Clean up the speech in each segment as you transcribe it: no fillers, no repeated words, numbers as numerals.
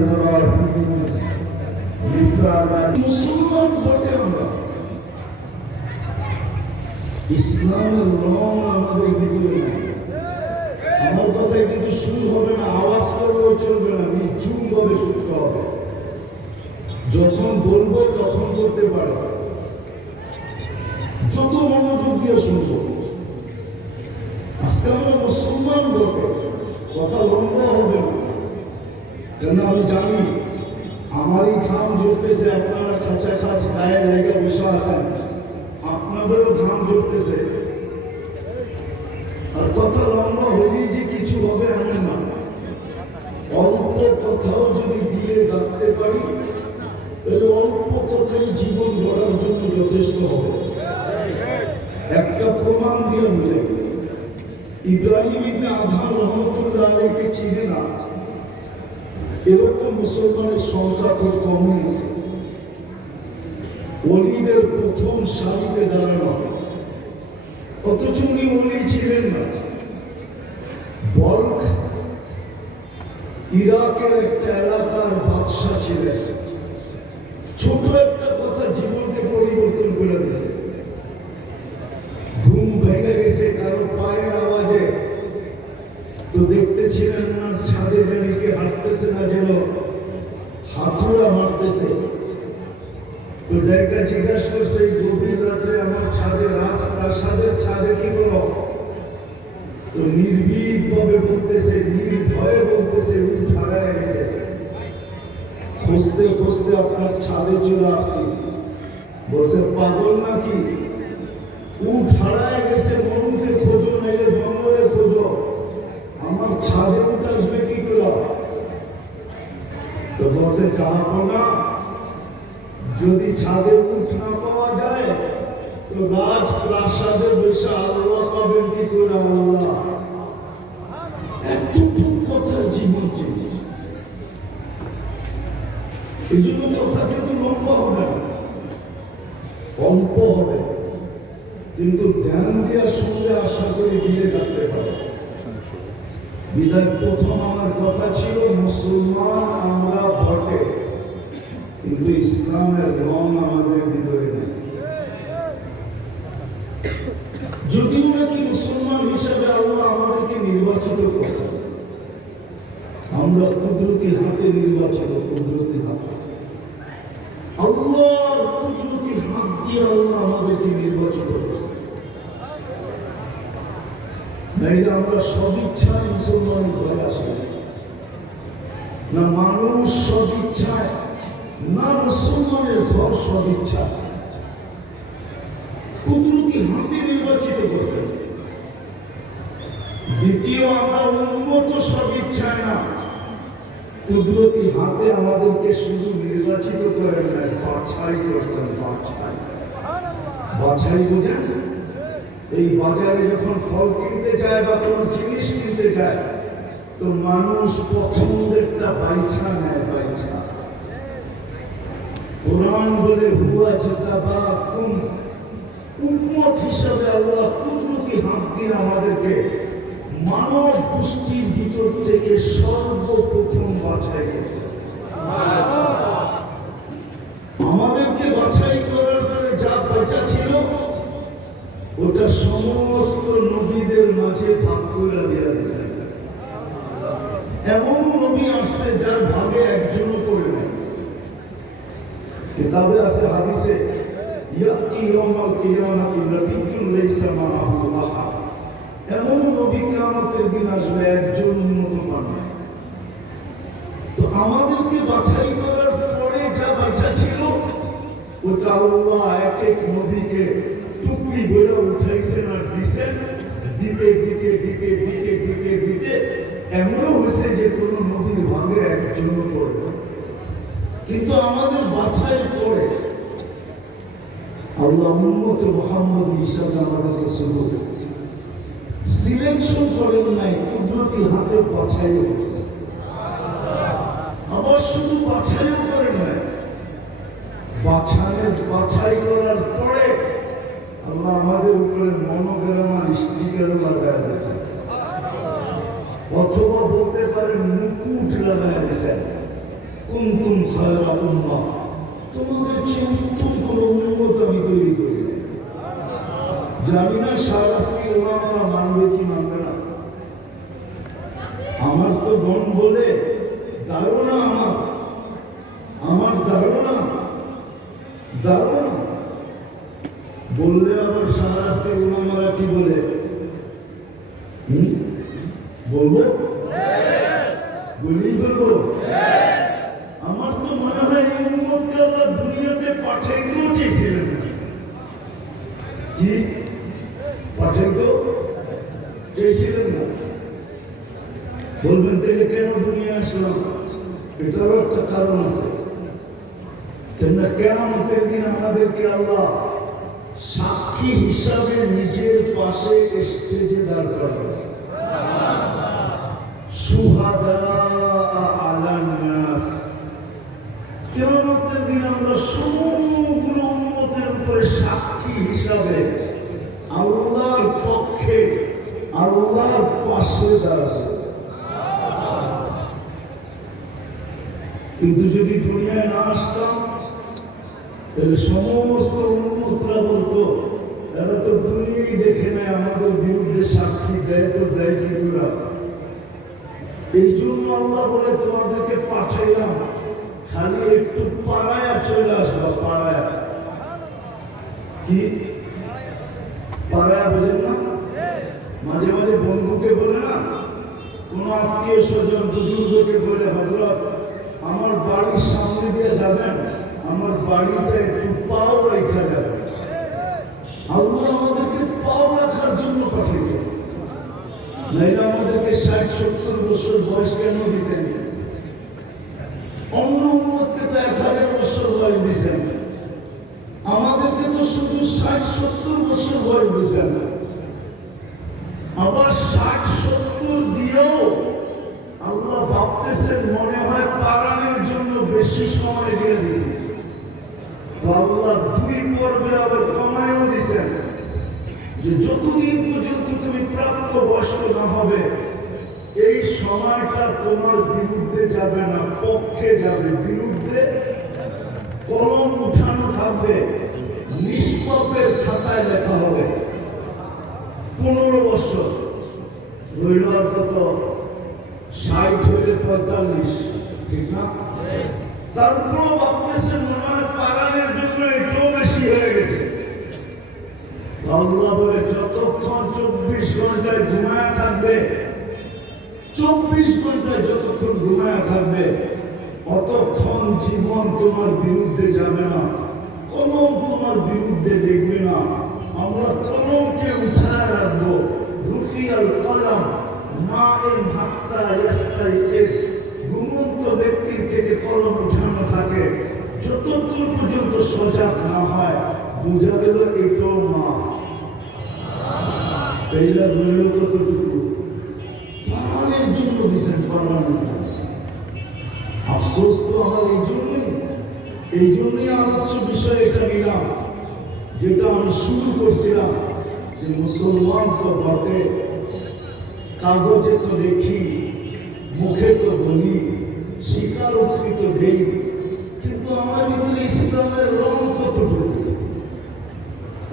ইব্রাহিম ঈসা মুসলমান বটে আমরা, ইসলামের রং আমাদের ভিতরে নেই। আমার কথায় কিন্তু সুর হবে না, আওয়াজ করলেও চলবে না, নিচুম ভাবে শুনতে হবে। যখন বলবো তখন করতে পারো, যত মনোযোগ দিয়ে শুনবো। আজকে আমরা মুসলমান বটে, কথা লম্বা হবে না, কেন আমি জানি আমারই ঘাম ঝরতেছে, আপনারা খাঁচা খাঁচ গায়ে জায়গা বসে আছেন, আপনাদেরও ঘাম ঝরতেছে। আর কথা লম্বা হলেই যে কিছু হবে এমন না, অল্প কথাও যদি দিয়ে রাখতে পারি তাহলে অল্প কথাই জীবন গড়ার জন্য যথেষ্ট হবে। একটা প্রমাণ দিয়ে বুঝে, ইব্রাহিম ইবনে আদহাম রহমতুল্লাহ আলাইহিকে চিনে না, এরকম মুসলমানের সংখ্যা খুব কম হয়েছে। ওলিদের প্রথম সারিতে দাঁড়ানো, অথচ উনি ওলি ছিলেন না। বল্ক ইরাকের একটা এলাকার বাদশা ছিলেন। ছোট একটা কথা জীবনকে পরিবর্তন করে দিয়েছে। ঘুম ভেঙে গেছে কারো পায়ের আওয়াজে, তো দেখতেছিলেন ওনার ছাদে বেরিয়ে হাঁটতেছে না, যেন হাতুড়া মারতেছে। তো ডাইকা জিজ্ঞাসা করছে, এই গভীর রাত্রে আমার ছাদে, রাজপ্রাসাদের ছাদে কি করো? তো নির্ভীক ভাবে বলতেছে, নির্ভয়ে বলতেছে, উঠ হারায় গেছে, খুঁজতে খুঁজতে আপনার ছাদে চলে আসছি। বলছে পাগল নাকি, উঠ হারায় গেছে, মরুতে খোঁজো, নাইলে জঙ্গলে খোঁজো, আমার ছাদে উঠ আসবে কি করে? তো বলছে যাবো না, যদি ছাদে উঠ না পাওয়া যায় তো রাজপ্রাসাদে বসে আল্লাহ পাবেন কি করে? আল্লাহ এতটুকু কথা জীবন চেঞ্জ। এই জন্য কথা কিন্তু লম্বা হবে না, অল্প হবে, কিন্তু ধ্যান দেওয়ার সঙ্গে আশা করি দিয়ে রাখতে পারে। বিদায় প্রথম আমার কথা ছিল মুসলমান আমরা বটে, কিন্তু ইসলামের রং আমাদের ভিতরে নেই। যদিও নাকি মুসলমান হিসাবে আল্লাহ আমাদেরকে নির্বাচিত করছেন, আমরা কুদরতি হাতে নির্বাচিত, কুদরতি হাতে আল্লাহর কুদরতি হাত দিয়ে আল্লাহ আমাদেরকে নির্বাচিত করছেন। নাইলে আমরা সদিচ্ছায় মুসলমান ঘরে আসি না, মানুষ সদিচ্ছায় না, মুসলমানের ঘর সদিচ্ছা, কুদরতি হাতে নির্বাচিত করছেন। দ্বিতীয়, আমরা উন্নত সদিচ্ছায় না, কুদরতি হাতে আমাদেরকে শুধু নির্বাচিত করেন নাই, বাছাই করছেন। বাছাই, বাছাই বোঝেন? এই বাজারে যখন ফল কিনতে যায় বা কোনো জিনিস কিনতে যায়, তো মানুষ পছন্দেরটা বাইছা নেয়, বাইছা। কোরআন বলে হুয়া জাতাবাকুম, উম্মত হিসাবে আল্লাহ কুদরতি হাত দিয়ে আমাদেরকে মানব গোষ্ঠীর ভিতর থেকে সর্বপ্রথম বাছাই করেছে। আমাদেরকে বাছাই করার পরে যা বেঁচা ছিল ওটা সমস্ত নবীদের মাঝে ভাগ করে দেওয়া হয়েছে। এমন নবী আসছে যার ভাগে একজনও করে নাই। কিতাবে আছে, হাদিসে, ইয়াতি ইয়াউমাল কিয়ামাতি নাবিয়্যুন লাইসা মাআহু আহাদ, এমন নবী কিয়ামতের দিন আসবে একজন উন্নত পাবে। তো আমাদেরকে বাছাই করার পরে যা বাঁচা ছিল ওটা আল্লাহ এক এক নবীকে টুকরি বইরা উঠাইছেন আর দিছেন। দিতে দিতে দিতে দিতে দিতে দিতে এমনও হয়েছে যে কোনো নবীর ভাগে একজনও পড়ে, কিন্তু আমাদের বাছাই করে আল্লাহ উম্মত মুহাম্মদ হিসাবে আমাদেরকে শুরু সিলেকশন করেন নাই, কুদরতি হাতে বাছাই করছে। আবার শুধু বাছাইও করে নাই, বাছাই করার পরে আল্লাহ আমাদের উপরে মনোগ্রাম আর স্টিকারও লাগায় দিয়েছেন, অথবা বলতে পারেন মুকুট লাগায় দিয়েছেন। কুনতুম খায়রা উম্মাহ, তোমাদের চেয়ে উত্তম কোন উম্মত আমি তৈরি করি নাই। জানি না শাহরাস্তি ওলামারা মানবে কি মানবে না। আমার তো মন বলে ধারণা, আমার ধারণা বললে আবার শাহরাস্তি ওলামারা কি বলে বলবো, বলেই ফেলবো। আমার তো মনে হয় এই উম্মতকে আল্লাহ দুনিয়াতে পাঠাইতেও চেয়েছিলেন। কি পাঠাইতেও চেয়েছিলেন না? বলবেন তাহলে কেন দুনিয়া আসলাম? এটারও একটা কারণ আছে। কিয়ামতের দিন আমাদেরকে আল্লাহ সাক্ষী হিসাবে নিজের পাশে স্টেজে দাঁড় করাবে। সুহাদা আলান নাস, কিয়ামতের দিন আমরা সমগ্র উম্মতের উপরে সাক্ষী হিসাবে আল্লাহর পক্ষে আল্লাহর পাশে দাঁড়াবে। কিন্তু যদি দুনিয়ায় না আসতাম তাহলে সমস্ত উম্মতরা বলতো এরা তো দুনিয়াই দেখে নেয়, আমাদের বিরুদ্ধে সাক্ষী দেয় তো দেয় কি তোরা। এই জন্য আল্লাহ বলে তোমাদেরকে পাঠাইলাম, খালি একটু পাড়ায়া চলে আসবা। পাড়ায়া কি? পাড়ায়া বোঝেন না? মাঝে মাঝে বন্ধুকে বলে না, কোন আত্মীয় স্বজন বুজুর্গকে বলে হযরত আমার বাড়ির সামনে দিয়ে যাবেন, আমার বাড়িটা একটু পাও রেখা যাবে। আল্লাহ আমাদেরকে পাও রাখার জন্য পাঠিয়েছে, নাইলে আমাদেরকে 60-70 বছর বয়স কেন দিতেন? অন্য উম্মতকে তো 1000 বছর বয়স দিয়েছেন, আমাদেরকে তো শুধু 60-70 বছর বয়স দিয়েছেন। আবার 60-70 দিয়েও আল্লাহ ভাবতেছেন মনে হয় পারানের জন্য বেশি সময় দিয়ে দিয়েছে। আল্লাহ 2 পর্বে আবার কমায়ও দিয়েছেন যে যতদিন পর্যন্ত তুমি প্রাপ্ত বয়স্ক না হবে এই সময়টা তোমার বিরুদ্ধে যাবে না, পক্ষে যাবে। বিরুদ্ধে কলম উঠানো থাকবে, নিষ্পাপের খাতায় লেখা হবে। 15 বছর রইল আর কত? 60 হইলে 45, ঠিক না? তারপর ভাবতেছে মনে হয় পারানের জন্য এটাও বেশি হয়ে গেছে। আল্লাহ বলে যতক্ষণ 24 ঘন্টায় ঘুমায়া থাকবে, 24 ঘন্টায় যতক্ষণ ঘুমায়া থাকবে অতক্ষণ জীবন তোমার বিরুদ্ধে যাবে না, কলম তোমার বিরুদ্ধে লিখবে না। আমরা কলমকে উঠায় রাখবো। রুফিয়াল কলম নাইম হাত্তা ইয়াস্তাইকিজ, ঘুমন্ত ব্যক্তির থেকে কলম উঠানো থাকে যতক্ষণ পর্যন্ত সজাগ না হয়। বোঝা গেল এটাও মাফ। এইটা রইল কতটুকু? পারানের জন্য দিচ্ছেন, পারানের জন্য। আফসোস তো আমার এই জন্যই আলোচ্য বিষয় এটা নিলাম, যেটা আমি শুরু করছিলাম যে মুসলমান তো বটে, কাগজে তো লিখি, মুখে তো বলি, স্বীকারোক্তি তো দেই, কিন্তু আমার ভিতরে ইসলামের রং কতটুকু?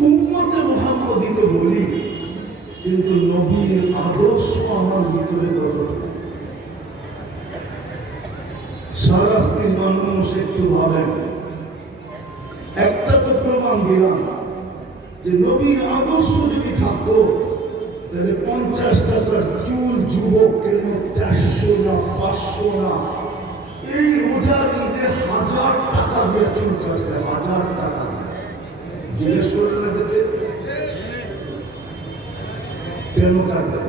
উম্মতে মুহাম্মদী তো বলি, কিন্তু নবীর আদর্শ আমার ভিতরে কতটুকু? শাহরাস্তির মানুষ একটু ভাবেন, একটা তো প্রমাণ দিলাম যে নবীর আদর্শ যদি থাকতো তাহলে 50 টাকার চুল যুবক কেন 400 না 500 না? এই রোজার ঈদে 1000 টাকা দিয়ে চুল কাটছে, 1000 টাকা। জিজ্ঞেস করে লেগেছে কেন কাটবে?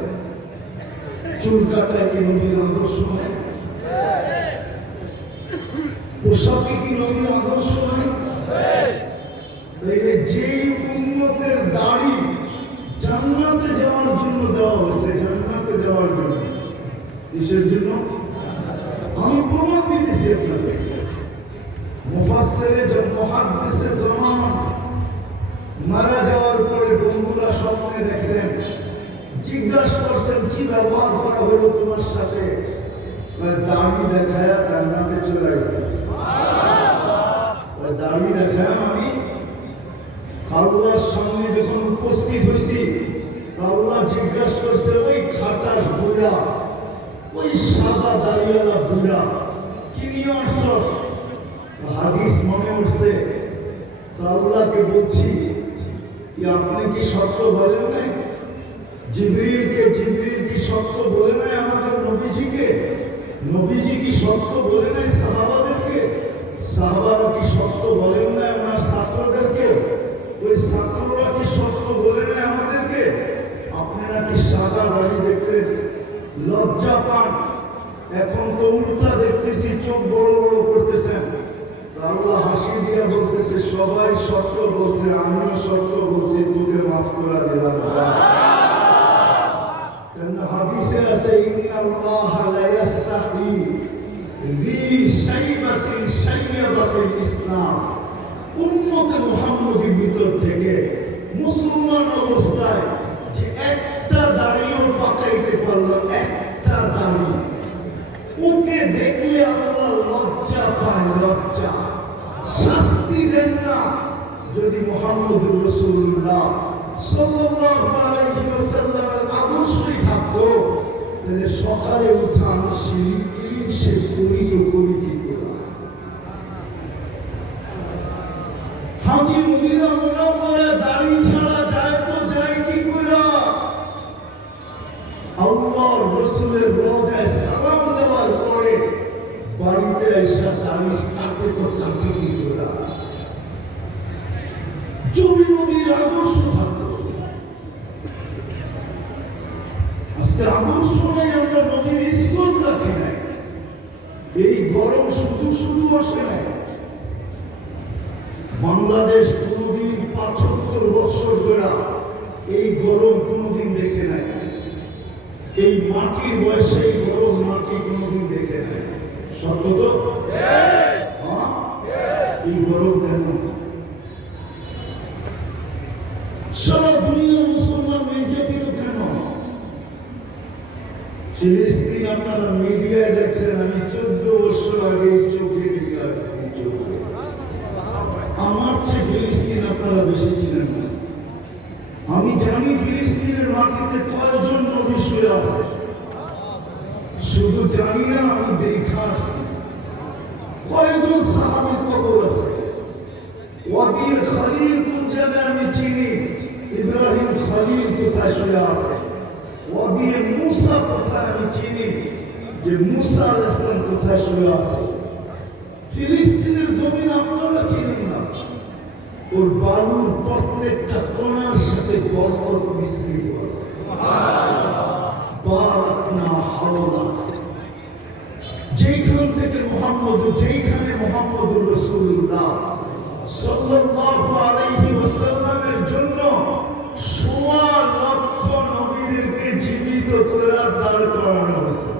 চুল কাটায় কি নবীর আদর্শ নয়? পোশাকে কি নবীর আদর্শ নয়? যেই উম্মতের দাড়ি জান্নাতে যাওয়ার জন্য দেওয়া হয়েছে, জান্নাতে যাওয়ার জন্য, কিসের জন্য? আমি প্রমাণ দিতেছি আপনাদের। মুফাসসিরে মুহাদ্দিসে জামান মারা যাওয়ার পরে বন্ধুরা স্বপ্নে দেখছেন, জিজ্ঞাসা করছেন কি ব্যবহার করা হলো তোমার সাথে? দাড়ি দেখায়া জান্নাতে চলে গেছে। নিয়ে আসছস? হাদিস মনে উঠছে, তো আল্লাহকে বলছি কি আপনি কি সত্য বলেন নাই? জিবরিল কি সত্য বলে নাই আমাদের নবীজিকে? নবীজি কি সত্য বলে নাই সাহাবাদেরকে? সাহাবারা কি সত্য বলেন নাই ওনার ছাত্রদেরকে? ওই ছাত্ররা কি সত্য বলে নাই আমাদেরকে? আপনারা কি সাদা বাড়ি দেখলেন লজ্জা পান? এখন তো উল্টা দেখতেছি, চোখ বড় বড় করতেছেন। আল্লাহ হাসি দিয়ে বলতেছে সবাই সত্য বলছে, আমিও সত্য বলছি, তোকে মাফ করে দিলাম। কারণ হাদিসে আছে ইন্নাল্লাহ লা ইস্তাহি লি শাইবাতিন শাইয়াবাতিল ইসলাম। উম্মতে মুহাম্মদীর ভিতর থেকে মুসলমান অবস্থায় যে একটা দাড়িও পাকাইতে পারলো, একটা দাড়ি, ওকে দেখলে আল্লাহ লজ্জা পায়, লজ্জা। শাস্তি দেন না। যদি মুহাম্মদুর রাসূলুল্লাহ সাল্লাল্লাহু আলাইহি ওয়াসাল্লামের আদর্শই থাকতো, তাহলে সকালে উঠে আমি সে করি কি করে? হাজী মদিনা মুনাওয়ারা দাড়ি ছাড়া যায় তো যায় কি করে? আল্লাহর রাসূলের রওজায় সালাম দেওয়ার পরে বাড়িতে এসে দাড়ি কাটে তো কাটে কি করে? যদি নবীর আদর্শ থাকতো। আজকে আদর্শ নাই, আমরা নবীর ইজ্জত রাখি নাই। এই গরম শুধু আসে নাই। বাংলাদেশ কোনদিন ৭৫ বছর ধরে এই গরম কোনদিন দেখে নাই। এই মাটির বয়সে এই গরম মাটি কোনদিন দেখে নাই। সত্য তো? এই গরম কেন? সারা দুনিয়ার মুসলমান নির্যাতিত কেন? ফিলিস্তিন আপনারা মিডিয়ায় দেখছেন, আমি 14 বছর আগে চোখে দেখে আসছি। আমার চেয়ে ফিলিস্তিন আপনারা বেশি চিনেন না। আমি জানি ফিলিস্তিনের মাটিতে কয়জন নবী শুয়ে আছে, শুধু জানি না, আমি দেখে আসছি কয়জন সাহাবীর কবর আছে। ওয়াদির খলিল কোন জায়গায় আমি চিনি, ইব্রাহিম খলিল কোথায় শুয়ে আছে। ওয়াদির মুসা কোথায় আমি চিনি, যে মুসা আলাইহিস সালাম কোথায় শুয়ে আছে। ফিলিস্তিনের জমিন আপনারা চিনেন না, ওর বালুর প্রত্যেকটা কণার সাথে বরকত মিশ্রিত আছে। বারাকনা হাওলা, যেখানে মুহাম্মদুর রাসূলুল্লাহ সাল্লাল্লাহু আলাইহি ওয়াসাল্লামের জন্য ১৬ লক্ষ নবীদেরকে জীবিত করে দাঁড় করানো হয়েছে,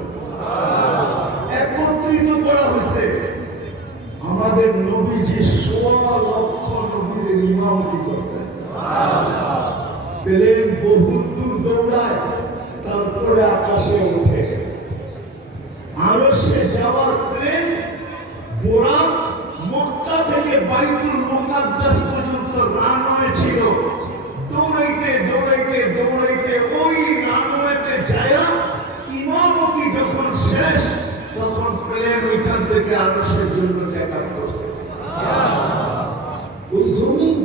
একত্রিত করা হয়েছে। আমাদের নবীজি ১৬ লক্ষ নবীদের ইমামতি করছেন। প্লেন বহুত দূর দৌড়ায়, তারপরে আকাশে ওঠে। আরশে যাওয়ার প্লেন বোরাক মক্কা থেকে বাইতুল মুকাদ্দাস পর্যন্ত রানওয়ে ছিল। দৌড়াইতে ওই রানওয়েতে যায়া ইমামতি যখন শেষ, তখন প্লেন ওইখান থেকে আরশের জন্য টেক আপ করছে। ওই জমিন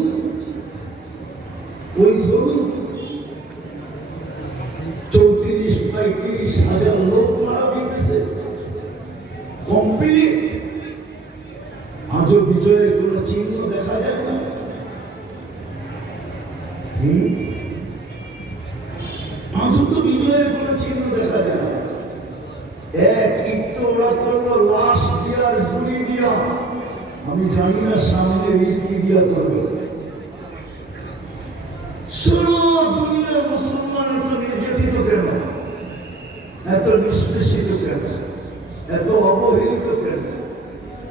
৩৪-৩৫ হাজার লোক মারা গেছে কমপ্লিট। আজও বিজয়ের কোন চিহ্ন দেখা যায় না। আজও তো বিজয়ের কোন চিহ্ন দেখা যায় না। এক ইট ওরা করলো লাশ দিয়া আর গুলি দিয়া, আমি জানি না সামনে ইট কি দিয়া করবে। দুনিয়ার মুসলমান এত নির্যাতিত কেন, এত নিষ্পেষিত কেন, এত অবহেলিত কেন,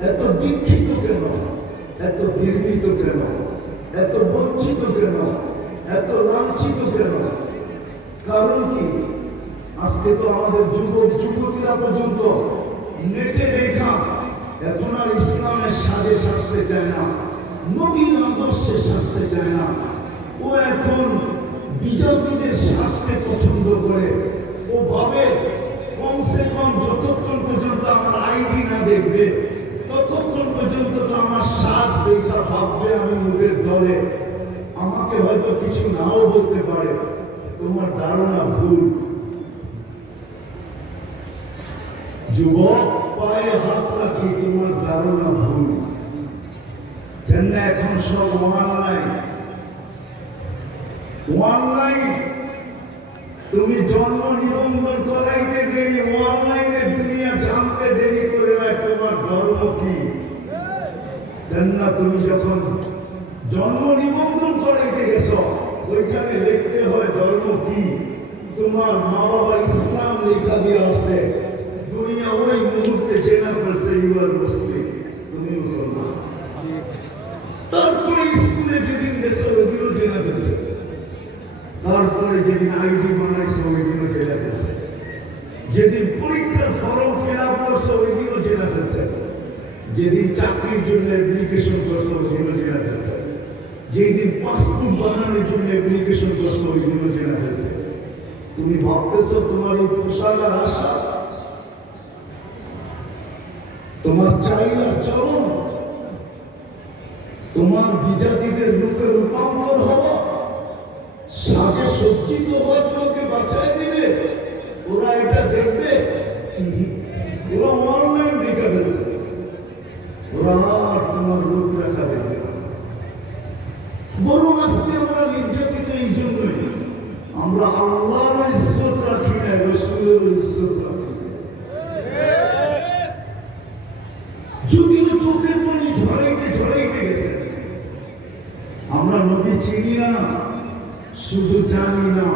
এত দীক্ষিত কেন, এত ঘৃণিত কেন, এত বঞ্চিত কেন, এত লাঞ্ছিত কেন? কারণ কি? আজকে তো আমাদের যুবতীরা পর্যন্ত নেটে দেখা এখন আর ইসলামের সাজে সাজতে চায় না, নবীর আদর্শে সাজতে চায় না। ও এখন বিজাতিদের সাজতে পছন্দ করে। ও ভাবে কমসে কম যতক্ষণ পর্যন্ত আমার আইডি না দেখবে, ততক্ষণ পর্যন্ত তো আমার শ্বাস দেখা ভাববে আমি ওদের দলে। আমাকে হয়তো কিছু নাও বলতে পারে, তোমার ধারণা ভুল। যুবক, পায়ে হাত রাখি, তোমার ধারণা ভুল। কেন এখন সব অনলাইন। অনলাইন তুমি জন্ম নিবন্ধন করাইতে দেরি, অনলাইনে দুনিয়া জানতে দেরি করে না তোমার ধর্ম কি। কেন না তুমি যখন জন্ম নিবন্ধন করাইতে গেছো, ওইখানে লিখতে হয় ধর্ম কি। তোমার মা বাবা ইসলাম লেখা দিয়ে আসছে, দুনিয়া ওই মুহূর্তে জেনে ফেলছে ইউ আর মুসলিম, তুমি মুসলমান। তারপরে স্কুলে যেদিন গেছো ওইগুলো জেনে ফেলছে, তারপরে যেদিন আইডি বানাইছো ওইগুলো জেনে ফেলছে, যেদিন পরীক্ষার ফর্ম ফিল আপ করছো ওইগুলো জেনে ফেলছে, যেদিন চাকরির জন্য অ্যাপ্লিকেশন করছো ওইগুলো জেনে ফেলছে, যেদিন পাসপোর্ট বানানোর জন্য অ্যাপ্লিকেশন করছো ওইগুলো জেনে ফেলছে। তুমি ভাবতেছো তোমার এই পোশাক আর আশা, তোমার চাইলার চলন, তোমার বিজাতিদের রূপে রূপান্তর হওয়া, সাজে সজ্জিত হওয়া তোমাকে বাঁচাই দিবে। ওরা এটা দেখবে, ওরা অনলাইন দেখে ফেলছে, ওরা আর তোমার রূপরেখা দেখবে না। বরং আজকে আমরা নির্যাতিত এই জন্যই, আমরা আল্লাহর ইজ্জত রাখি না, রাসূলের ইজ্জত রাখি। যদিও চোখের পানি ঝরাইতে ঝরাইতে গেছে, আমরা নবী চিনি না, শুধু জানি না,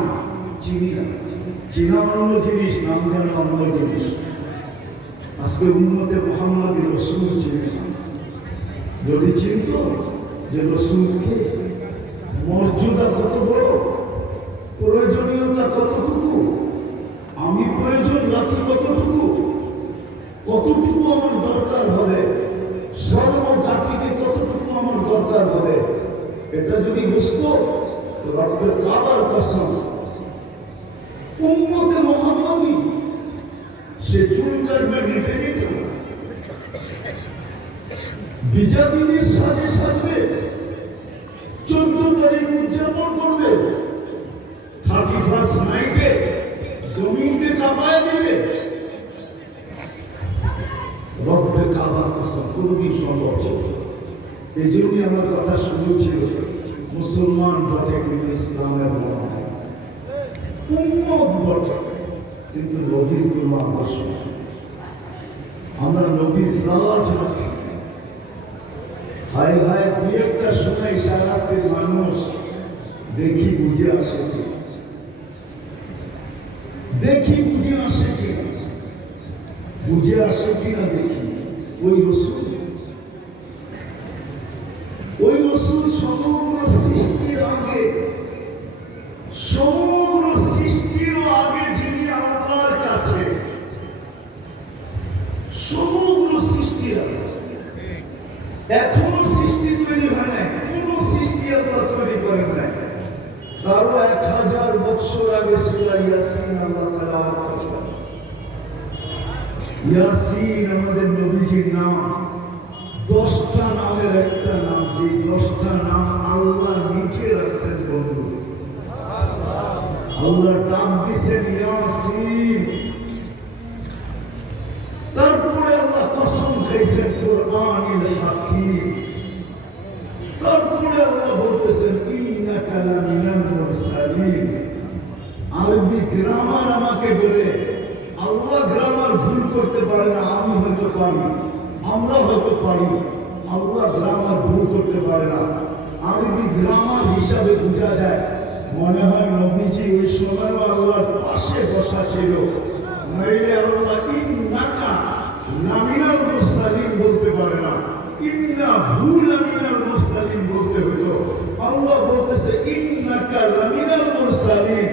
চিনি না। চিনা অন্য জিনিস, নাম জানা অন্য জিনিস। আজকে উম্মতে মুহাম্মাদি রাসূল চিনি না। যদি চিনত যে রাসূলকে মর্যাদা কত বড়, প্রয়োজনীয়তা কতটুকু, আমি প্রয়োজন রাখি কতটুকু, কতটুকু আমার দরকার হবে, সর্বঘাটিতে কতটুকু আমার দরকার হবে, এটা যদি বুঝতো, রব্বে কাবার কসম, উম্মতে মুহাম্মাদি সে চুল কাটবে হেঁটে দিত, বিজাতিদের সাজে সাজবে, 14 তারিখ উদযাপন করবে, 31st নাইটে জমিনকে কাঁপায় দিবে। রব্বে কাবার কসম কোনদিন সম্ভব ছিল। এই জন্যই আমার কথা শুরু ছিল, মুসলমান বটে কিন্তু ইসলামের নয়, উম্মত বটে কিন্তু নবীর কোনো আদর্শ। আমরা নবীর রাজ রাখি। হায় হায় দুই একটা শোনাই সারাস্তের মানুষ, দেখি বুঝে আসে কি, দেখি বুঝে আসে কি, বুঝে আসে কিনা দেখি। ওই রসুল, ওই রসুল সমগ্র সৃষ্টির আগে, সমগ্র সৃষ্টির আগে যিনি আল্লাহর কাছে, সমগ্র সৃষ্টির আগে, এখনো সৃষ্টি তৈরি হয় নাই, কোন সৃষ্টি আল্লাহ তৈরি করেন নাই। তারও 1000 বছর আগে সূরা ইয়াসিন আল্লাহ তেলাওয়াত করেছেন। ইয়াসিন আমাদের নবীজির নাম, 10টা নামের একটা নাম, যে 10টা নাম আল্লাহ নিজে রাখছেন। বন্ধু, আল্লাহ ডাক দিছেন ইয়াসিন, তারপরে আল্লাহ কসম খাইছেন কুরআনিল হাকিম, তারপরে আল্লাহ বলতেছেন ইন্নাকা লামিনাল মুরসালিন। আরবি গ্রামার আমাকে বলে, আল্লাহ গ্রামার ভুল করতে পারে না, আমি হয়তো পারি, আমরা হয়তো পারি, আল্লাহ গ্রামার ভুল করতে পারে না। আরবি গ্রামার হিসাবে বোঝা যায়, মনে হয় নবীজি ওই সময় আল্লাহর পাশে বসা ছিল, নইলে আল্লাহ ইন্নাকা লামিনাল মুরসালিন বলতে পারে না, ইন্নাহু লামিনাল মুরসালিন বলতে হতো। আল্লাহ বলতেছে ইন্নাকা লামিনাল মুরসালিন।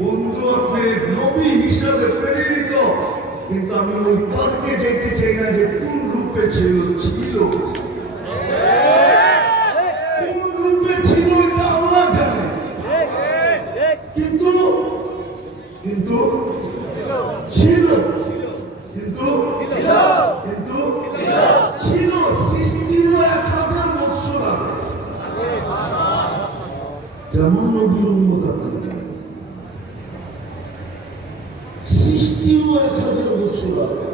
বন্ধু, আপনি নবী হিসাবে প্রেরিত, কিন্তু আমি ওই তর্কে যেতে চাই না যে কোন রূপে ছিল, কোন রূপে ছিল এটা আল্লাহ জানে, কিন্তু ছিল, কিন্তু কিন্তু ছিল সৃষ্টিরও 1000 বছর আগে। কেমন নবীর উম্মত আপনারা? সৃষ্টিরও 1000 বছর আগে,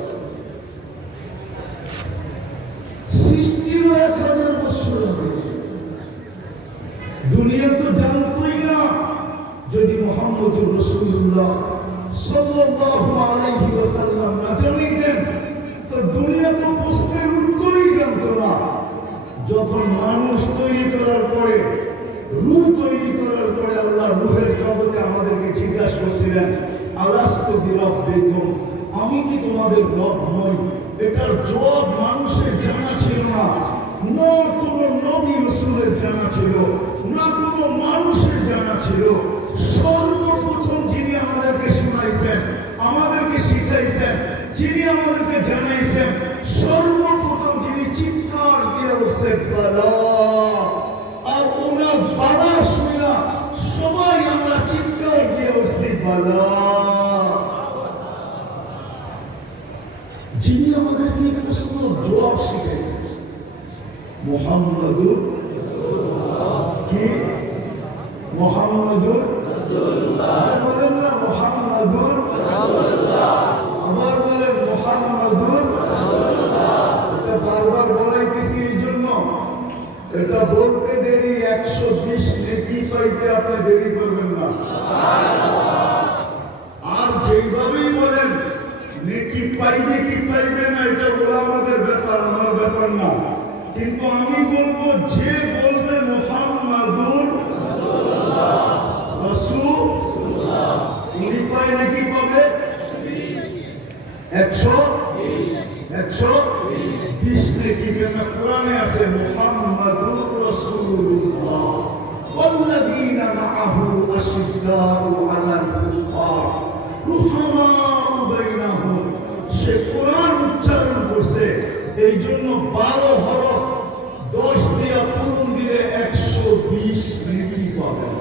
সৃষ্টিরও 1000 বছর আগে। দুনিয়া তো জানতই না যদি মুহাম্মদুর রাসূলুল্লাহ সাল্লাল্লাহু আলাইহি ওয়াসাল্লাম না জানাইতেন তো দুনিয়া তো প্রশ্নের উত্তরই জানতো না। যখন মানুষ তৈরি করার পরে, রূহ তৈরি করার পরে আল্লাহ রূহের জগতে আমাদেরকে জিজ্ঞাসা করছিলেন, আলাস্তু বিরাব্বিকুম, আমি কি তোমাদের রব নই? এটার জবাব মানুষের জানা ছিল না, না কোনো নবী রাসূলের জানা ছিল, না কোনো মানুষের জানা ছিল। সর্বপ্রথম যিনি আমাদেরকে শোনাইছেন, আমাদেরকে শিখাইছেন, যিনি আমাদেরকে জানাইছেন, সর্বপ্রথম যিনি চিৎকার দিয়ে বলছে বালা, আর ওনার বালা শুনা সবাই আমরা চিৎকার দিয়ে বলছি বালা। যিনি আমাদেরকে প্রশ্ন জবাব শিখাইছেন মুহাম্মাদুর কি? মুহাম্মাদুর রাসূলুল্লাহ। বলেন না মুহাম্মাদুর রাসূলুল্লাহ, আবার বলেন মুহাম্মাদুর রাসূলুল্লাহ। এটা বারবার বলাইতেছি এই জন্য, এটা বলতে দেরি 120 নেকি পাইতে আপনি দেরি করবেন না। আর যেইভাবেই বলেন নেকি পাইবে কি পাইবে না এটা বলা আমাদের ব্যাপার, আমার ব্যাপার না। কিন্তু আমি বলবো যে বলবে মুহাম্মাদুর রাসূলুল্লাহ উনি পায় নাকি পাবে 120 নেকি। কেন? কোরআনে আছে মুহাম্মাদুর রাসূলুল্লাহ ওয়াল্লাযীনা মাআহু আশিদ্দাউ আলাল কুফার রুহামাউ বাইনাহুম। সে কোরআন উচ্চারণ করছে, এই জন্য 12 হরফ 10 দিয়া পূরণ দিলে 120 নেকি পাবেন।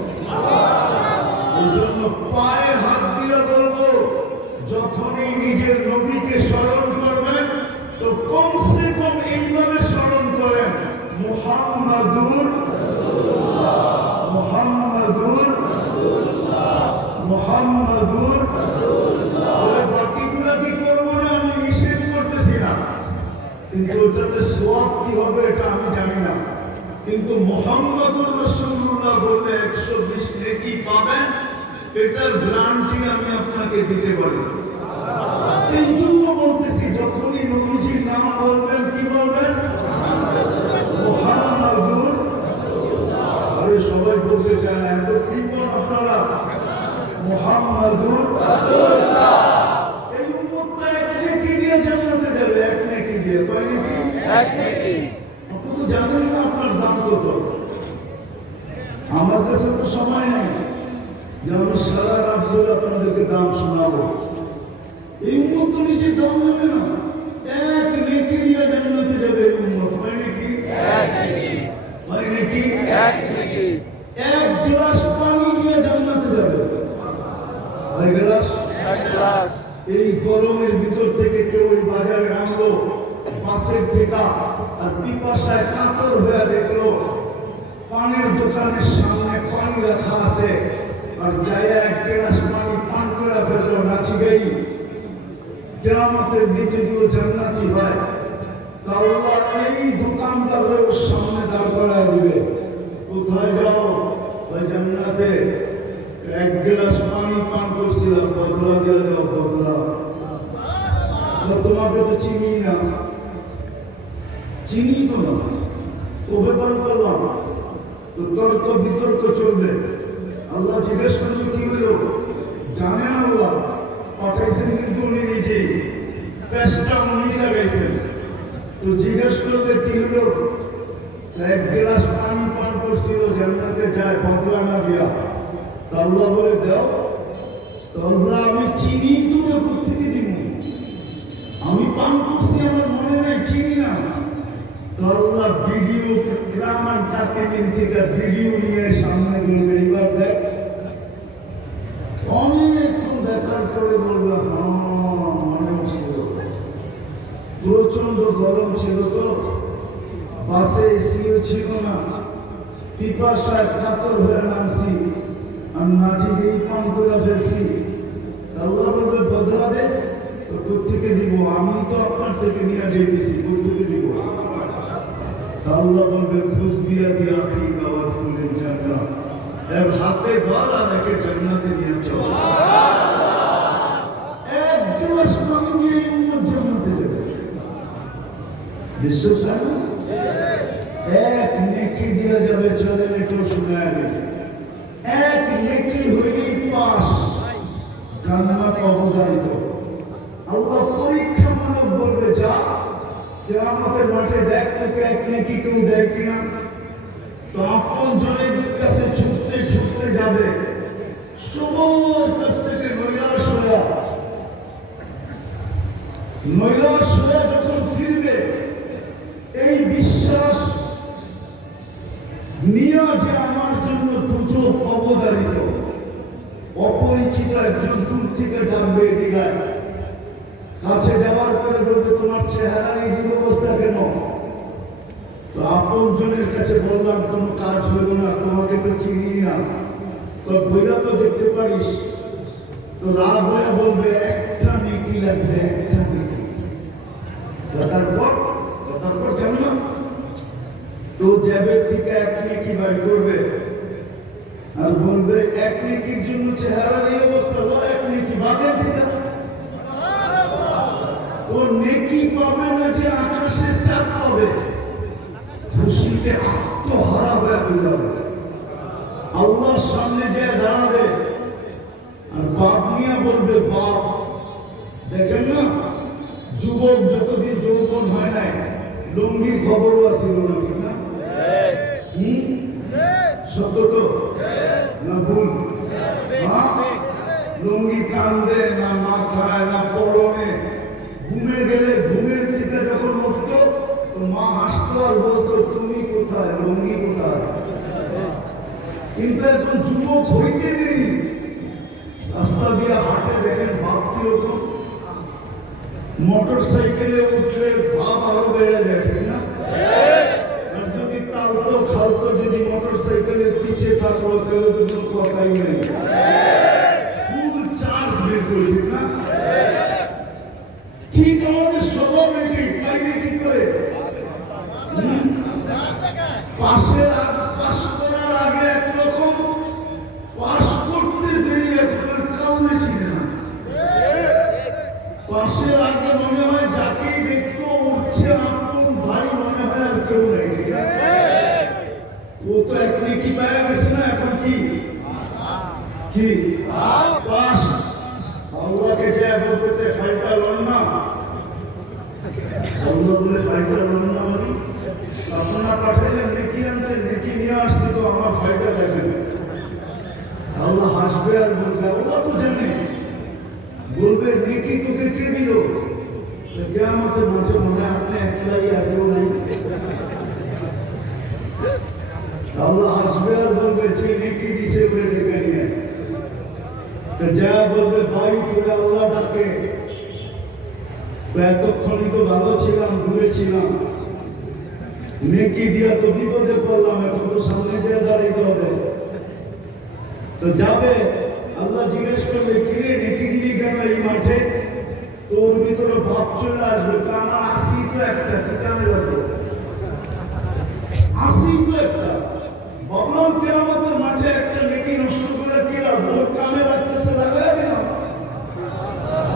এই জন্য পায়ে হাত দিয়ে বলবো, যখনই নিজের নবীকে স্মরণ করবেন তো কমসে কম এইভাবে স্মরণ করেন মুহাম্মাদুর রাসূলুল্লাহ, মুহাম্মাদুর রাসূলুল্লাহ, মুহাম্মাদুর রাসূলুল্লাহ। বাকিগুলো কি করবো না, আমি নিষেধ করতেছি না, কিন্তু ওটাতে সওয়াব কি হবে এটা আমি জানি না। কিন্তু মুহাম্মাদুর রাসূলুল্লাহ বললে 120 নেকি পাবেন, এটার গ্যারান্টি আমি আপনাকে দিতে পারি। এই জন্য বলতেছি, যখনই নবীজির নাম বলবেন কি বলবেন? মুহাম্মাদুর রাসূলুল্লাহ। আরে সবাই বলতে চায় না, এত কৃপণ আপনারা। মুহাম্মাদুর রাসূলুল্লাহ। এই উম্মতটা 1 নেকি দিয়ে জান্নাতে যাবে, 1 নেকি দিয়ে। কয় নেকি? 1 নেকি। আপনি তো জানেন না আপনার দাম কত। আমার কাছে তো সময় নেই যে আমি সারা রাত ধরে আপনাদেরকে দাম শোনাবো। এই উম্মত তো নিজের দাম নেবে না, 1 নেকি দিয়ে জান্নাতে যাবে এই উম্মত। হয় নাকি? 1 নেকি। হয় নাকি? 1 নেকি। 1 গ্লাস পানি দিয়ে জান্নাতে যাবে। কয় গ্লাস? 1 গ্লাস। এই গরমের ভিতর থেকে কেউ ওই বাজারে নামলো বাসের থেকে, আর পিপাসায় কাতর হয়ে দেখলো পানির দোকানের সামনে পানি রাখা আছে, আর যায় 1 গ্লাস পানি পান করে ফেললো, নাচি গেই। কিয়ামতের দিনে যদি ও জান্নাতি হয় তা আল্লাহ এই দোকানদারের ওর সামনে দাঁড় করায় দিবে। কোথায় যাও? ওই জান্নাতে 1 গ্লাস পানি পান করছিলাম, বদলা দিয়ে দাও, বদলা। তোমাকে তো চিনি না, চিনি তো না, কবে পান করলাম? তো তর্ক বিতর্ক চলবে। আল্লাহ জিজ্ঞেস করলে কি হইল? জানেন আল্লাহ পাঠাইছেন, কিন্তু উনি নিজেই পেশটা উনি লাগাইছেন। তো জিজ্ঞেস করলে কি হলো? 1 গ্লাস পানি পান করছিল, জান্নাতে যায় বদলা না দিয়া। তা আল্লাহ বলে দাও। তো আল্লাহ আমি চিনি তো না, কোথেকে দিব? আমি পান করছি, আমার মনে নাই, চিনি না। তো আল্লাহ ভিডিও গ্রামান কাকেমিন থেকে ভিডিও নিয়ে সামনে বলবে, এইবার দেখ। অনেকক্ষণ দেখার পরে বলবে হ্যাঁ মনে হচ্ছিল। প্রচন্ড গরম ছিল তো, বাসে এসিও ছিল না, পিপাসায় কাতর হয়ে নামছি, আর নাচি দিয়েই পান করে ফেলছি। আল্লাহ বলবে বদলা দে, তো কোথেকে দিব? আমি তো আপনার থেকে নিয়ে যেতেছি, কোথেকে দিব? আল্লাহ বলবে খুশবিয়া দিয়া আখি গাওয়াত খুলে জান্নাত, এক হাতে ধর আর একে জান্নাতে নিয়ে চল। এক দিবস পানি দিয়ে জান্নাতে যাবে। বিশ্বাস হয় না? এক নেকি দিয়ে যাবে। চলেন একটু শুনায় দেখে, এক নেকি হইলেই পাস, জান্নাত অবদারিত। আল্লাহ পরীক্ষামূলক বলবে যা, কিয়ামতের মাঠে দেখ তোকে এক নেকি কেউ দেয় কিনা। তো আপন জনের কাছে ছুটতে ছুটতে যাবে, সবার কাছ থেকে নৈরাশ হয়ে যখন ফিরবে, এই বিশ্বাস নিয়ে যে আমার জন্য দুচোখ অবধারিত, অপরিচিত একজন দূর থেকে ডাকবে দিঘায়, কাছে যাওয়ার পরে বলবে তোমার চেহারার এই দুরবস্থা কেন? তো আপন জনের কাছে বললাম কোনো কাজ হলো না, তোমাকে তো চিনি না, বইটা তো দেখতে পারিস। তো রাগ হয়ে বলবে একটা নেকি লাগবে, একটা নেকি। তারপর জানো না, তো জ্যাবের থেকে এক নেকি বার করবে আর বলবে এক নেকির জন্য চেহারার এই অবস্থা, এক নেকি বাগের থেকে। তো নেকি পাবে না যে আকাশের চাঁদ পাবে, খুশিতে আত্মহারা হয়ে যাবে, আল্লাহর সামনে যে দাঁড়াবে। আর বাপ নিয়ে বলবে বাপ, দেখেন না যুবক যতদিন যৌবন হয় নাই, লুঙ্গির খবরও আসিল না, ঠিক না? সত্য তো না ভুল? লুঙ্গি কান্দে না, মাথায় না, পরনে। ঘুমে গেলে ঘুমের থেকে যখন উঠত, তো মা হাসতো আর বলতো তুমি কোথায়, লুঙ্গি কোথায়? কিন্তু এখন যুবক হইতে দেরি, রাস্তা দিয়ে হাঁটে, দেখেন ভাব কিরকম। মোটর সাইকেলে উঠলে ভাব আরো বেড়ে যায়, ঠিক না? আর যদি তালতো খালতো যদি মোটর সাইকেলের পিছিয়ে থাকলো, তাহলে তো কোনো কথাই নেই, ফুল চার্জ বের করে, ঠিক না? ঠিক আমাদের স্বভাব এটি, তাই কি করে পাশ করার আগে একরকম, পাশ করতে দেরি এখন কাউরে চিনে না। পাশের আগে মনে হয় যাকেই দেখতো উঠছে আপন ভাই মনে হয়, আর কেউ নেই, ঠিক আছে? ও তো এক নেকি পাওয়া গেছে না, এখন কি পাশ। আল্লাহকে যে বলতেছে ফাইলটা লন না, আল্লাহ বলে ফাইলটা লন না মানে আপনারা পাঠাইলেন নেকি আনতে, নেকি নিয়ে আসছে, তো আমার ফাইলটা দেখেন। আল্লাহ হাসবে আর বলবে, আল্লাহ তো জানে, বলবে নেকি তোকে কে দিল? কিয়ামতের মাঠে মনে হয় আপনি একলাই, আর কেউ নাই। আল্লাহ হাসবে আর বলবে যে নেকি দিছে বলে ডেকে নিয়ে, তো যা বলবে ভাই তোরে আল্লাহ ডাকে, এতক্ষণই তো ভালো ছিলাম, দূরে ছিলাম, নেকি দিয়া তো বিপদে পড়লাম, এখন তো সামনে যেয়ে দাঁড়াইতে হবে। তো যাবে, আল্লাহ জিজ্ঞেস করবে কিরে নেকি দিলি কেন এই মাঠে? তোর ভিতরে ভাব চলে আসবে, তো আমার আসি তো একটা, কি কামে লাগবে? আসি তো একটা, ভাবলাম কিয়ামতের মাঠে একটা নেকি নষ্ট করে কি আর ওর কামে লাগতেছে, লাগাই দিলাম।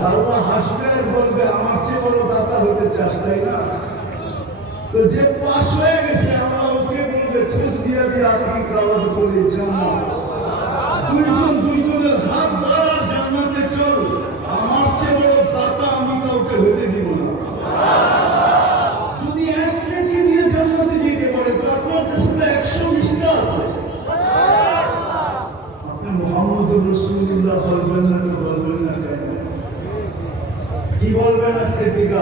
আল্লাহ হাসবে আর বলবে আমার চেয়ে বড় দাতা হতে চাস, তাই না? তো যে পাশ হয়ে গেছে, আল্লাহ ওকে বলবে খুশবিয়া দিয়ে আখি গাওয়াত খুলে জান্নাত, দুইজনের হাত ধরা জান্নাতে চল, আমার চেয়ে বড় দাতা আমি কাউকে হতে দিব না। যদি এক নেকি দিয়ে জান্নাতে যেতে পারে, তো আপনার কাছে তো 120টা আছে। আপনি মুহাম্মদুর রাসূলুল্লাহ বলবেন না তো বলবেন না কেন? কি বলবেন আজকে থেকে?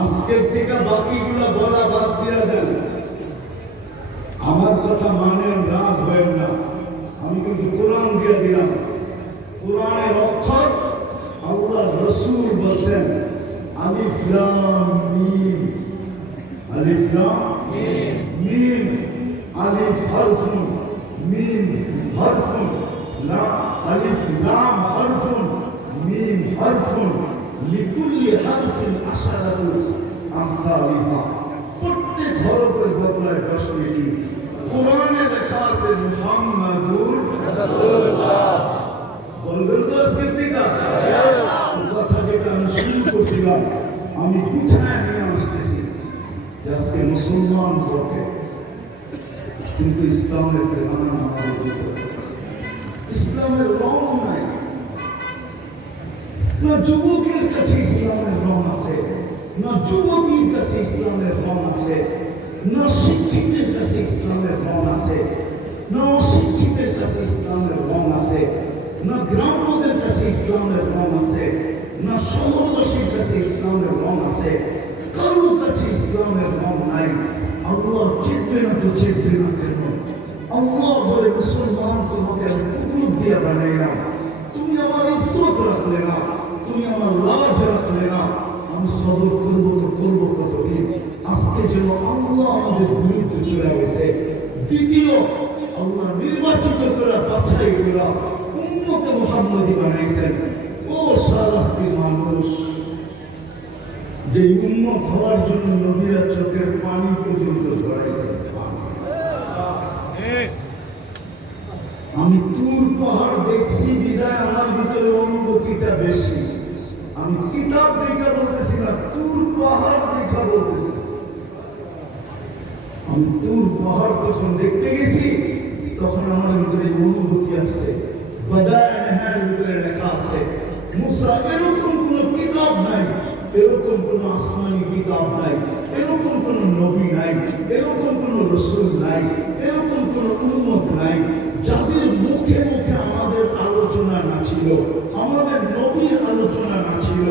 আজকের থেকে বাকিগুলো বলা বাদ দিয়ে দেন। আমার কথা মানেন, রাগ হয় না, আমি কিন্তু কোরআন দিয়ে দিয়ে দিলাম কোরআনের অক্ষর আল্লাহ রাসূল বলেন আলিফ লাম মিম আলিফ লাম মিম আলিফ হারফুন মিম হারফুন লা আলিফ লাম হারফুন মিম হারফুন লিকুল্লি হারফিন আশারাতু আমসালিহা প্রত্যেক হরফের বদলায় 10 নেকি কোরআনে লেখা আছে মুহাম্মাদুর রাসূলুল্লাহ বলবেন তো সিদ্দিকা কথা যেটা আমি শুরু করছিলাম আমি গুছায় নিয়ে আসতেছি যে আজকে মুসলমান হবে কিন্তু ইসলামের প্রধান আমাদের ভিতরে ইসলামের রং নাই না যুবকের কাছে ইসলামের রং আছে না যুবতীর কাছে ইসলামের রং আছে না শিক্ষিতের কাছে ইসলামের রং আছে না অশিক্ষিতের কাছে ইসলামের রং আছে না গ্রাম্যদের কাছে ইসলামের রং আছে না শহরবাসীর কাছে ইসলামের রং আছে কারোর কাছে ইসলামের রং নাই আল্লাহ চেপবে না তো চেপবে না কেন আল্লাহ বলে মুসলমান তোমাকে আমি কুদরত দিয়ে বানাইলাম তুমি আমার ইজ্জত রাখলে না তুমি আমার লাজ রাখলে না আমি সবর করবো তো করবো কতদিন আজকে যেন আল্লাহ আমাদের বিরুদ্ধে চলে গেছে দ্বিতীয় আল্লাহ নির্বাচিত করে বাছাই করে উম্মতে মুহাম্মদী বানাইছেন ও শাস্তির মানুষ যে উম্মত হওয়ার জন্য নবীরা চোখের পানি পর্যন্ত ঝরাইছেন আমি তুর পাহাড় দেখছি বিদায় আমার ভিতরে অনুভূতিটা বেশি আমি কিতাব দেখা বলতেছি না তুর পাহাড় দেখা বলতেছি আমি তুর পাহাড় যখন দেখতে গেছি তখন আমার ভিতরে অনুভূতি আসছে বাদায় নেহার ভিতরে লেখা আছে মুসা এরকম কোন কিতাব নাই এরকম কোন আসমানি কিতাব নাই এরকম কোন নবী নাই এরকম কোন রাসূল নাই এরকম কোন উম্মত নাই যাদের মুখে মুখে আমাদের আলোচনা না ছিল আমাদের নবীর আলোচনা না ছিল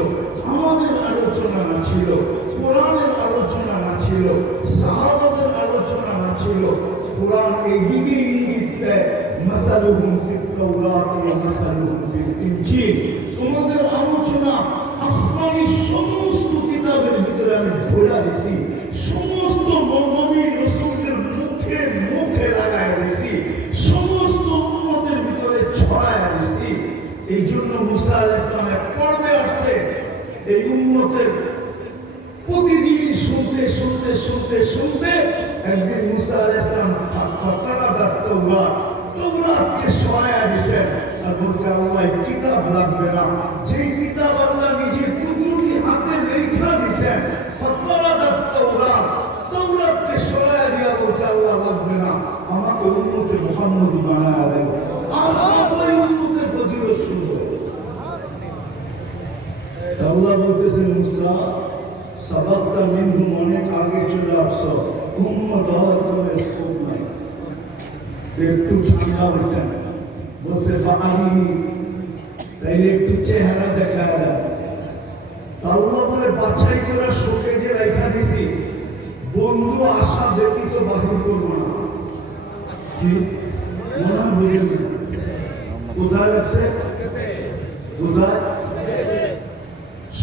আমাদের আলোচনা না ছিল কোরআনের আলোচনা না ছিল সাহাবাদের আলোচনা না ছিল কোরআন এই দিকে ইঙ্গিত দেয় মাসালুহুম ফিত তাওরাত ওয়া মাসালুহুম ফিল ইনজিল তোমাদের আলোচনা আসমানি সমস্ত কিতাবের ভিতরে আমি ভরা দিছি সমস্ত নবী রাসূলদের মুখে মুখে লাগায় দিছি সমস্ত উম্মতের ভিতরে ছড়ায় দিছি এই জন্য মুসা আলাইহিস সালামের পর্বে আসছে এই উম্মতের প্রতিদিন শুনতে শুনতে শুনতে শুনতে একদিন মুসা আলাইহিস সালাম ফাতারাদাত তাওরাত তাওরাতকে সহায়া দিয়েছেন আর বলছে আল্লাহ কিতাব লাগবে না যে কিতাব আল্লাহ নিজের কুদরতি হাতে লেখা দিয়েছেন ফাতারাদাত তাওরাত তাওরাতকে সহায়া দিয়া বলছে আল্লাহ লাগবে না আমাকে উম্মতে মুহাম্মদী বানায়া দেন আল্লাহ তো এই উম্মতের ফজিলত শুনবে আল্লাহ বলতেছেন মুসা সাবাক্তা মিনহুম অনেক আগে চলে আসছো উম্মত হওয়ার কোনো স্কোপ নাই একটু ঠান্ডা হয়েছে বসে ফাহিনী তাইলে একটু চেহারা দেখা যায় আল্লাহ বলে বাছাই করে শোকে যে রেখা দিছি বন্ধু আশা ব্যতীত বাহির করবো না কি মনে বুঝে কোথায় লাগছে কোথায়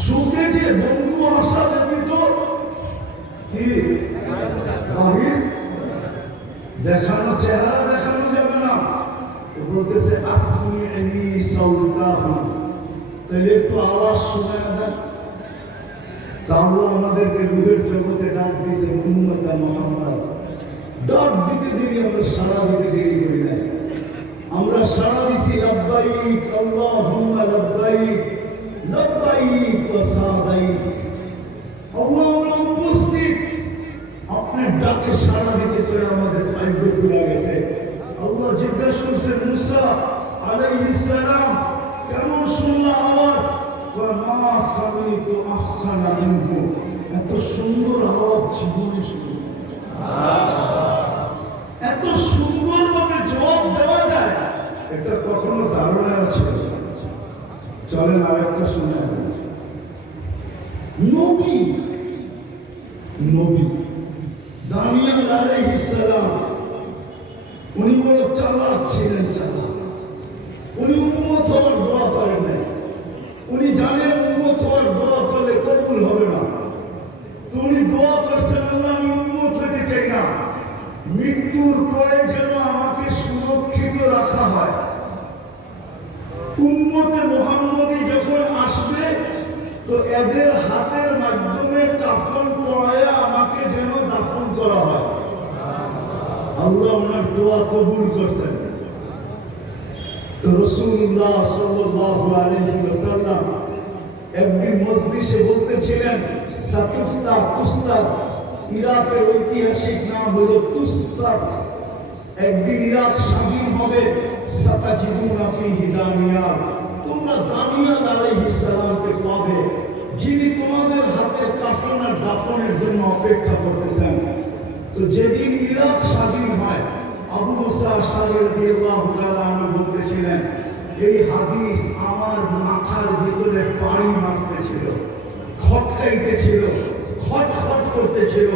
শোকে যে বন্ধু আশা ব্যতীত কি বাহির দেখানো চেহারা দেখানো যাবে না তো বলতেছে আসমি'নি সাউতাহু তাহলে একটু আওয়াজ শোনা দেন তাহলে আমাদেরকে রূহের জগতে ডাক দিয়েছে উম্মতে মুহাম্মদ ডাক দিতে দেরি আমরা সাড়া দিতে দেরি করি না আমরা সাড়া দিছি লাব্বাইক আল্লাহুম্মা লাব্বাইক লাব্বাইক ওয়া সাদাইক আল্লাহ আমরা উপস্থিত আপনার ডাকে সাড়া দিতে করে আমাদের ভাগ্য খুলে গেছে আল্লাহ জিজ্ঞাসা করছেন মুসা আলাইহিস সালাম কেমন শুনলা আওয়াজ মা সামিতু আহসানা মিনহু এত সুন্দর আওয়াজ জীবনে শুনি এত সুন্দরভাবে জবাব দেওয়া যায় এটা কখনো ধারণাও ছিল চলেন আরেকটা শুনে নবী নবী দানিয়েল আলাইহিস সালাম উনি বড় চালাক ছিলেন চালাক উম্মত হওয়ার দোয়া করেন নাই। উনি জানেন উম্মত হওয়ার দোয়া করলে কবুল হবে না। তো উনি দোয়া করছেন, আল্লাহ আমি উম্মত হতে চাই না, মৃত্যুর পরে যেন আমাকে সুরক্ষিত রাখা হয়। উম্মতে মুহাম্মদী যখন আসবে তো এদের হাতের মাধ্যমে কাফন পরায়া আমাকে যেন দাফন করা হয়। আল্লাহ ওনার দোয়া কবুল করছেন। তো রাসূলুল্লাহ সাল্লাল্লাহু আলাইহি ওয়াসাল্লাম একদিন মজলিসে বলতেছিলেন, সাতুফতা তুস্তা, ইরাকের ঐতিহাসিক নাম হলো তুস্তার। একদিন ইরাক স্বাধীন হবে, সাতাজিদুনা ফীহি দানিয়াল, তোমরা দানিয়াল আলাইহিস সালামকে পাবে, যিনি তোমাদের হাতে কাফন আর দাফনের জন্য অপেক্ষা করতেছেন। তো যেদিন ইরাক স্বাধীন হয়, আবু মুসা আশআরী রাদিয়াল্লাহু তাআলা আনহু বলতেছিলেন, এই হাদিস আমার মাথার ভিতরে পাড়ি মারতেছিল, খটকাইতেছিল, খটখট করতেছিল।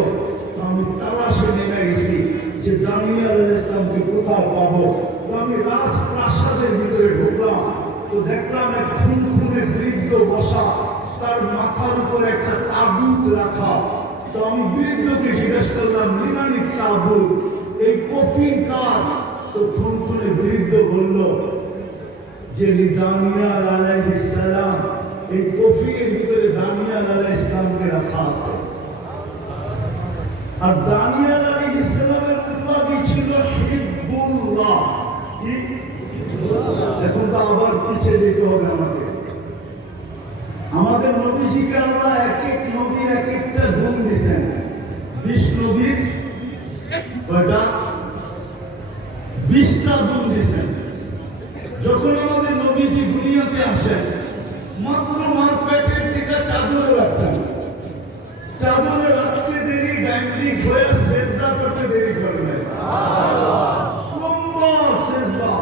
তো আমি তালাশে নেমে গেছি যে দানিয়াল আলাইহিস সালামকে কোথায় পাবো। তো আমি রাজপ্রাসাদের ভিতরে ঢুকলাম, তো দেখলাম এক খুনখুনে বৃদ্ধ বসা, তার মাথার উপর একটা তাবুত রাখা। তো আমি বৃদ্ধকে জিজ্ঞেস করলাম, লিমানি তাবুত, এই কফিন কার? তো খুনখুনে বৃদ্ধ বলল যে দানিয়াল আলাইহিস সালাম, এই কফিনের ভিতরে দানিয়াল আলাইহিস সালামকে রাখা আছে। আর দানিয়াল আলাইহিস সালামের উপাধি ছিল হিব্বুল্লাহ। কি? এখন তো আবার পিছিয়ে যেতে হবে আমাকে। আমাদের নবীজিকে আল্লাহ এক এক নবীর এক একটা গুণ দিয়েছেন। 20 নবীর কয়টা? 20টা গুণ দিয়েছেন। যখন আমাদের নবীজি দুনিয়াতে আসেন, মাত্র মার পেটের থেকে চাদরে রাখছেন। চাদরে রাখতে দেরি, ডাইনিং হয়ে সেজদা করতে দেরি করে নাই। লম্বা সেজদা।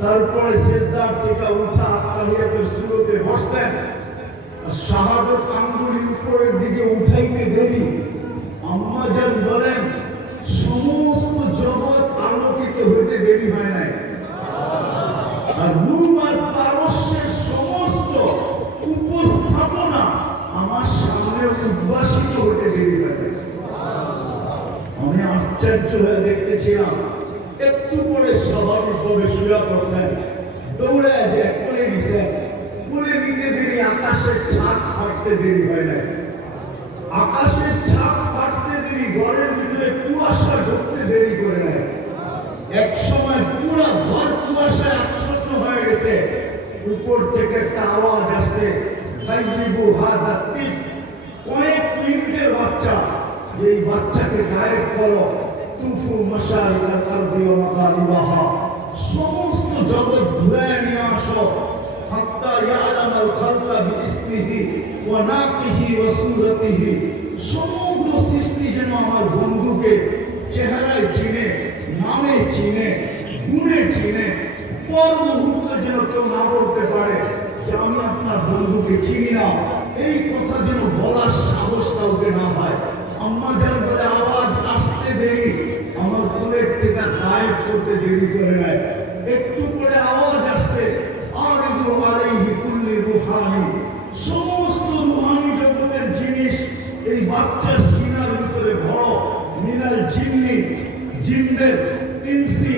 তারপরে সেজদার থেকে উঠা তাহিয়াতুল সুরতে বসছেন। শাহাদাত আঙ্গুলি উপরের দিকে উঠাইতে দেরি। আম্মা জান বলেন, সমস্ত জগৎ আলোকিত হতে দেরি হয় নাই। আর রূম আর পারস্যের সমস্ত উপস্থাপনা আমার সামনে উদ্ভাসিত হতে দেরি হয় নাই। আমি আশ্চর্য হয়ে দেখতেছিলাম। একটু পরে স্বাভাবিকভাবে শুয়ে পড়ছেন, দৌড়ে যে করে নিছেন, করে নিতে দেরি, আকাশের ছাদ ফাটতে দেরি হয় নাই। আকাশের ছাদ ফাটতে দেরি, ঘরের ভিতরে কুয়াশা ঢুকতে দেরি করে নাই। এক সময় পুরো ঘর কুয়াশায় আচ্ছন্ন হয়ে গেছে। উপর থেকে একটা আওয়াজ আসছে, তাইবু হাদা তিফ, কয়েক মিনিটের বাচ্চা, এই বাচ্চাকে গায়েব করো। তুফু মাশারিকাল আরদি ওয়া মাগারিবাহা, সমস্ত জগৎ ঘুরে নিয়ে আসো। হাত্তা ইয়ালামাল খালকা বিইসমিহি ওয়া নাকিহি ওয়া সূরাতিহি, সমগ্র সৃষ্টি যেন আমার বন্ধুকে চেহারায় চিনে, নামে চিনে, গুণে চিনে। পর মুহূর্তে যেন কেউ না বলতে পারে যে আমি আপনার বন্ধুকে চিনি না। এই কথা যেন বলার সাহস কাউকে না হয়। আম্মা জান বলে, আওয়াজ আসতে দেরি, আমার কোলের থেকে গায়েব করতে দেরি করে নাই। একটু পরে আওয়াজ আসছে, আরিদু আলাইহি কুল্লি রুহানি, সমস্ত রুহানি জগতের জিনিস এই বাচ্চার সিনার ভিতরে ভরো। মিনাল জিন্নি, জিনদের, ইনসি,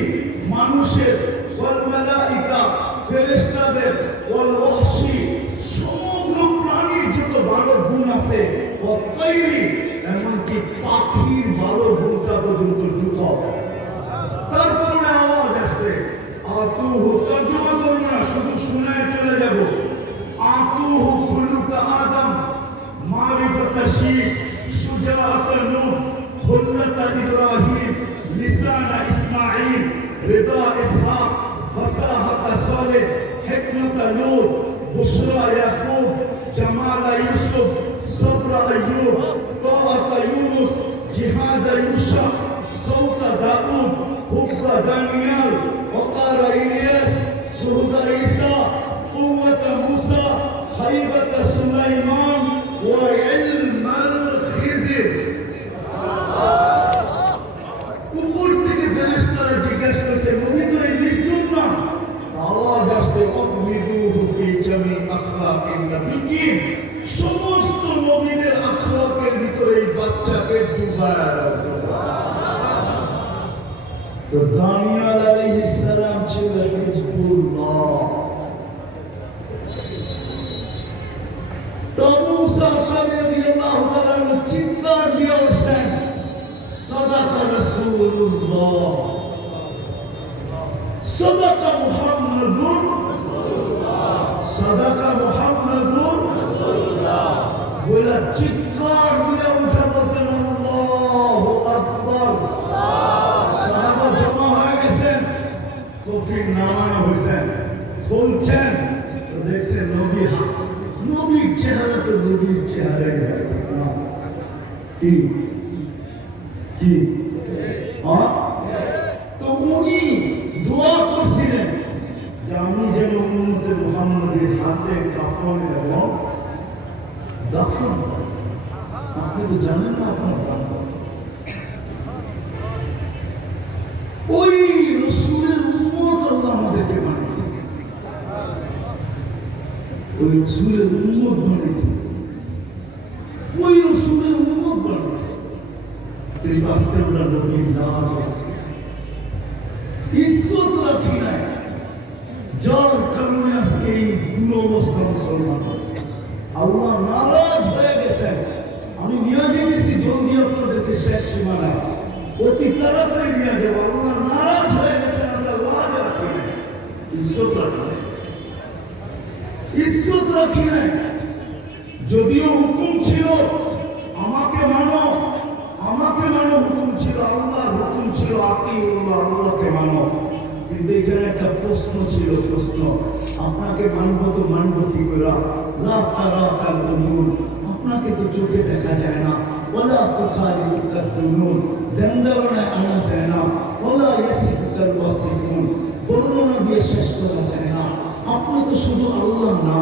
মানুষের, ওয়াল মালাইকা, ফেরেশতাদের, ওয়াল ওয়াহশি, সমগ্র প্রাণীর যত ভালো গুণ আছে, ওয়া তাইরি, এমনকি পাখির ভালো গুণটা পর্যন্ত ঢুকাও। তারপরে আওয়াজ আসছে, আতুহু, তর্জমা করবো না, শুধু শোনায় চলে যাব। আতুহু খুলুকা আদম, মারিফাতা শীশ, সুজাআতা নূহ, খুল্লাতা ইব্রাহিম, লিসানা ইসমাঈল, রিদা ইসহাক, ফাসাহাতা সালেহ, হিকমাতা লূত, বুশরা ইয়াকুব, জামালা ইউসুফ, সবরা আইয়ুব, তাআতা ইউনুস, জিহাদা ইউশা, সৌতা দাউদ, হুব্বা দানিয়াল, ওয়াকারা ইলিয়াস, সুহুদা ঈসা, কুওয়াতা মূসা, খাইবাতা সুলাইমান, ওয়া ইলমাল খিজির। উপর থেকে ফেরেশতারা জিজ্ঞাসা করছে, নবী তো এই লিস্ট না? আওয়াজ আসতে তো দানিয়াল আলাইহিস সালাম ছিল হিজবুল্লাহ। তো মুসা রাদিয়াল্লাহু তাআলা চিৎকার দিয়ে উঠলেন, সাদাকা রাসূলুল্লাহ, সাদাকা মুহাম্মাদুর রাসূলুল্লাহ, সাদাকা মুহাম্মাদুর রাসূলুল্লাহ বলে চিৎকার দিয়ে উঠে বসেন আল্লাহু আকবার। সাহাবা জমা হয়ে গেছেন, কফির নামানো হয়েছেন, খুলছেন তো দেখছেন নবীর চেহারা তো নবীর চেহারাই কি কি তো উনি দোয়া করছিলেন যে আমি যেন উম্মতে মুহাম্মাদের হাতে কাফন এবং দাফন। আপনি তো জানেন না আপনার দান, ওই রসুলের উম্মত আল্লাহ আমাদেরকে বানিয়েছে, ওই রসুলের উম্মত বানিয়েছে, ওই রসুলের উম্মত বানিয়েছে। এই আজকে আমরা নবীর নাজ ইজ্জত রাখি নাই, যার কারণে আজকে এই দুরবস্থা মুসলমান। আল্লাহ নারাজ হয়ে গেছেন। আমি নিয়ে যেতেছি জলদি আপনাদেরকে শেষ সীমানায়, অতি তাড়াতাড়ি নিয়ে যাবো। আল্লাহ নারাজ হয়ে গেছেন, আমরা লাজ রাখি নাই, ইজ্জত রাখি নাই, ইজ্জত রাখি নাই। যদিও হুকুম ছিল আমাকে মানো, আমাকে মানো হুকুম ছিল, আল্লাহর হুকুম ছিল আতিউল্লাহ, আল্লাহকে মানো। কিন্তু এখানে একটা প্রশ্ন ছিল, প্রশ্ন আপনাকে মানবো তো মানবো কি করে? লা তারাকাল উয়ুন, আপনাকে তো চোখে দেখা যায় না। ওয়ালা তুখালিকাদ দুনুন, দেনদারণায় আনা যায় না। ওয়ালা ইয়াসিফুকাল ওয়াসিফুন, বর্ণনা দিয়ে শেষ করা যায় না। আপনি তো শুধু আল্লাহ না,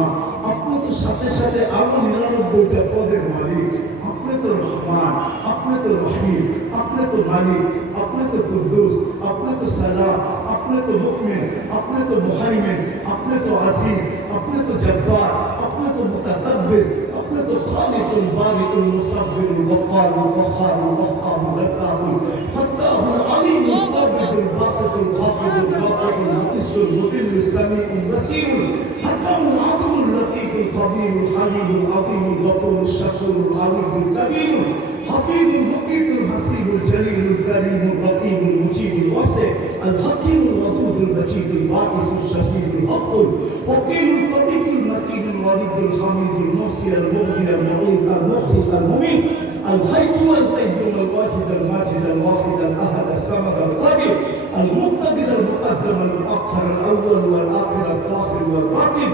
আপনি তো সাথে সাথে আরো 99টা পদের মালিক। আপনি তো রহমান, আপনি তো রহিম, আপনি তো মালিক, আপনি তো কুদ্দুস, আপনি তো সালাম, আপনি তো মুমিন, আপনি তো মুহাইমিন, আপনি তো আজিজ, আপনি তো জব্বার, আপনি তো মুতাকাব্বির, আপনি তো খালিকুল বারিকুল মুসাব্বিরুল গফফারুল ওয়াক্কারুল ওয়াহ্হাবুর রাজ্জাকুল ফাত্তাহুল আলিমুল কাবিদুল বাসিতুল খাফিদুল রাফিউল মুইসুল মুদিল্লুস সামিউল বাসীরুল হাকামুল আদলুল লতীফুল খবীরুল হালিমুল আযীমুল গফুরুল শাকুরুল আলিমুল কবীরুল হাফিজুল মুকিতুল হাসিবুল জলিলুল করিমুল রকিবুল মুজিবুল ওয়াসি আল হাকিমুল ওয়াদুদুল মজিদুল ওয়াকিদুল শহীদুল হকুল ওয়াকিলুল তবিবুল মকিনুল ওয়ালিদুল হামিদুল মুসি আল মুগনি আল মুঈদ আল মুখরি আল মুমিত الحي والقيوم الواجد الماجد الواحد الاحد الصمد القادر المقتدر المقدم المؤخر الاول والاخر الظاهر والباطن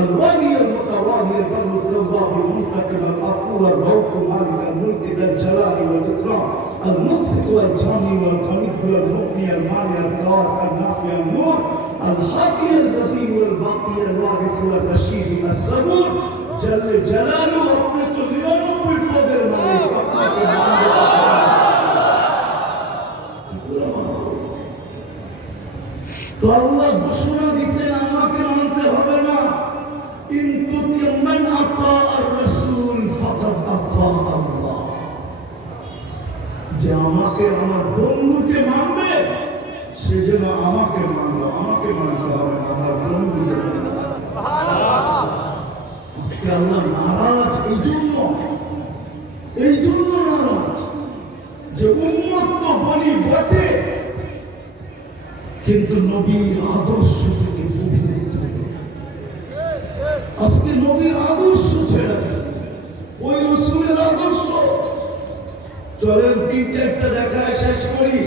الوالي المتوالي البر التواب المنتقم العفو الرؤوف مالك الملك ذا الجلال والاكرام المقسط والجامع والغني والمغني المانع الدار النافع النور الهادي الذي والباقي الوارث والرشيد الصبور جل جلاله अपने तो 99 पदर मालिक আপনাকে তো আল্লাহ ঘোষণা দিয়েছেন আমাকে মানতে হবে না। কিন্তু মান আতা আর রাসূল ফাকাদ আতা আল্লাহ, যে আমাকে আমার বন্ধুকে মানবে সে যেন আমাকে মানলো, আমাকে মানতে হবে না, আমার বন্ধুকে মানতে হবে। আজকে আল্লাহ নারাজ এই জন্য নারাজ যে উম্মত তো বলি বটে কিন্তু নবীর আদর্শ থেকে বিচ্যুত। আজকে নবীর আদর্শ ছেড়ে দিচ্ছে, ওই রাসূলের আদর্শ। চলেন 3-4টা দেখায় শেষ করি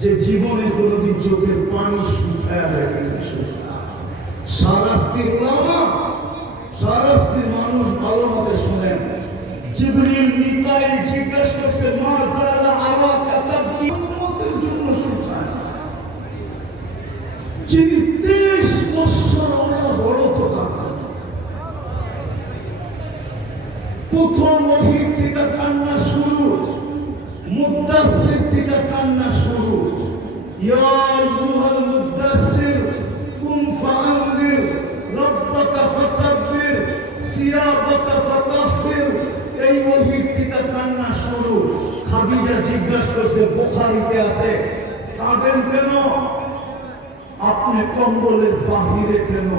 যে জীবনে কোনোদিন চোখের পানি শুকায় দেখেন। শারাস্তির উলামা, শারাস্তির মানুষ ভালো মতে শোনেন। জিবরিল মিকাইল জিজ্ঞেস করছে মা যারা আলা কাতাবতি উম্মতের জন্য শুকায়, যিনি 23 বছর অনবরত কাঁদছেন। প্রথম ওহীর থেকে কান্না শুরু, মুদ্দাসসির থেকে কান্না শুরু। ইয়া আইয়ুহাল মুদ্দাসসির কুম ফাআনদির রাব্বাকা ফাকাব্বির সিয়াবাকা ফাতাহহির, এই ওহীর থেকে কান্না শুরু। খাদিজা বুখারীতে আছে। কাঁদেন কেন? আপনি কম্বলের বাহিরে কেন?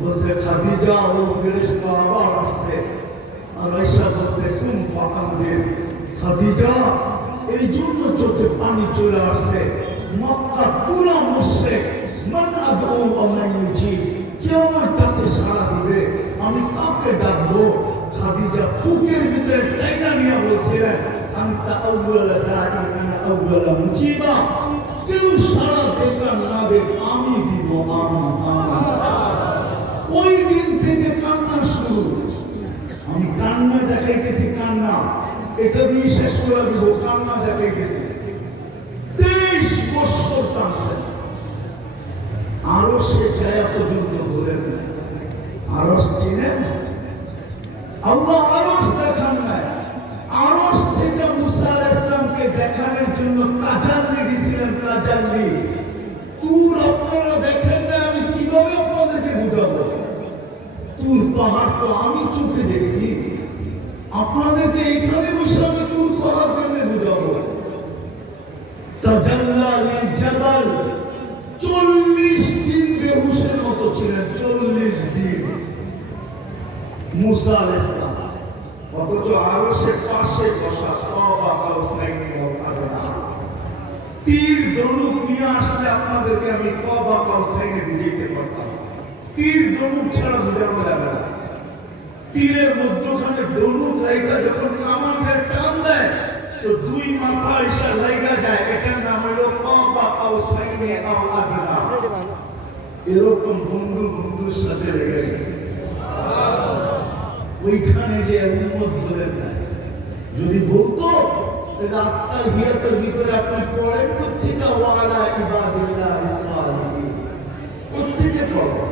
বলছে খাদিজা ও ফেরেশতা আবার আসছে। আর আয়েশা বলছে কুম ফাকান্দির। খাদিজা এই জন্য চোখে পানি চলে আসছে। মক্কা পুরো মুশরিক, মান আদউ ওয়া মান ইউজিব, কে আমার ডাকে সাড়া দিবে, আমি কাকে ডাকবো? খাদিজা বুকের ভিতরে টাইনা নিয়ে বলছিলেন আনতা আউয়ালা দাঈ আনা আউয়ালা মুজিবা, কেউ সাড়া দেখ না দেখ আমি দিব, আমি। ওই দিন থেকে কান্না শুরু। আমি কান্না দেখাইতেছি, কান্না এটা দিয়ে শেষ করে দিব। কান্না দেখাইতেছি 23 বছর টানছে। আরো সে ছায়া পর্যন্ত ঘুরে নাই। আরস চিনেন? আল্লাহ আরস দেখান নাই। আরস থেকে মুসা আলাইহিস সালামকে দেখানোর জন্য তাজাল্লি দিয়েছিলেন। তাজাল্লি তুর আপনারা দেখেন না, আমি কিভাবে আপনাদেরকে বুঝাবো? তুর পাহাড় তো আমি চোখে দেখছি, আপনাদেরকে এইখানে বসে আমি তুর পাহাড় কেমনে বুঝাবো? তাজাল্লা লিল জাবাল, 40 দিন বেহুশের মতো ছিলেন। 40 দিন মুসা আলাইহিস সালাম, অথচ আরশের পাশে বসা কাবা কাউসাইন ওয়াসাদা। তীর ধনুক নিয়ে আসলে আপনাদেরকে আমি কাবা কাউসাইনে বুঝাইতে পারতাম। তীর ধনুক ছাড়া বুঝানো যাবে না। তীরের মধ্যখানে ধনুক রেখা যখন কামানের টান দেয় তো দুই মাথা এসে লাগা যায়, এটার নাম হলো কাবা কাউসাইনে আও আদনা। এরকম বন্ধু বন্ধুর সাথে লেগে গেছে। ওইখানে যে উম্মত বলেন না, যদি বলতো তাহলে আত্তাহিয়াতের ভিতরে আপনি পড়েন কোত্থেকে ওয়ালা ইবাদিল্লাহিস সালিহিন, কোত্থেকে পড়েন?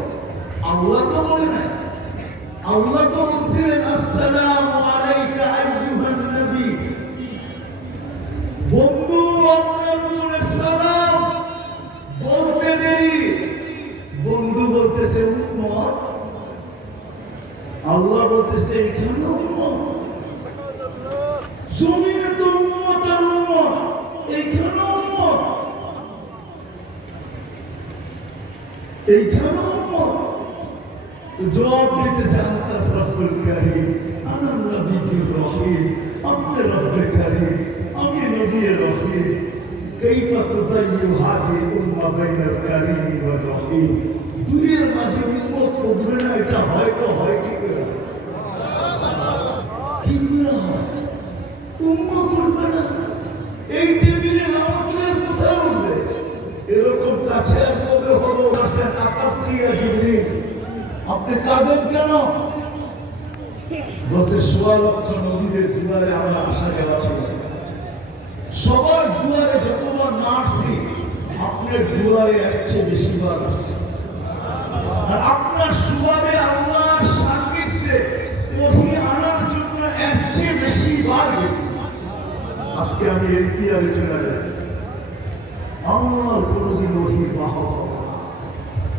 আল্লাহ তো বলে না। আল্লাহ তো বলছিলেন আসসালামু আলাইকা আইয়ুহান নবী, বন্ধু আপনার উপরে সালাম বলতে নেই। বন্ধু বলতেছে উম্মত, আল্লাহ বলতেছে এখানে উম্মত। জমিনে তো উম্মত আর উম্মত, এইখানে উম্মত, এইখানে উম্মত। জবাব দিতেছে আনতা রব্বুল কারীম, আনা নবিয়্যুর রহিম, আপনি রব্বে কারীম, আমি নবী রহিম। কাইফা তুদাইয়ু হাদিহিল উম্মাহ বাইনাল কারীম ওয়ার রহিম। দুইয়ের মাঝে উম্মত করবে না, এটা হয় তো হয় কি করে? কি করে হয়? উম্মত করবে না, এই টেবিলে নামাজের কোথায় উঠবে? এরকম কাছে কবে হলো আসেন আতাফিয়া জিবরিল, আপনি কাঁদেন কেন? বলছে 16 লক্ষ নবীদের দুয়ারে আমরা আসা যাওয়া ছিল, সবার দুয়ারে যতবার না আসছি আপনার দুয়ারে আসছে বেশিবার আসছে। আর আপনার সুবাদে আল্লাহর সান্নিধ্যে ওহী আনার জন্য এর চেয়ে বেশি বার গেছি। আজকে আমি এনপিআরে চলে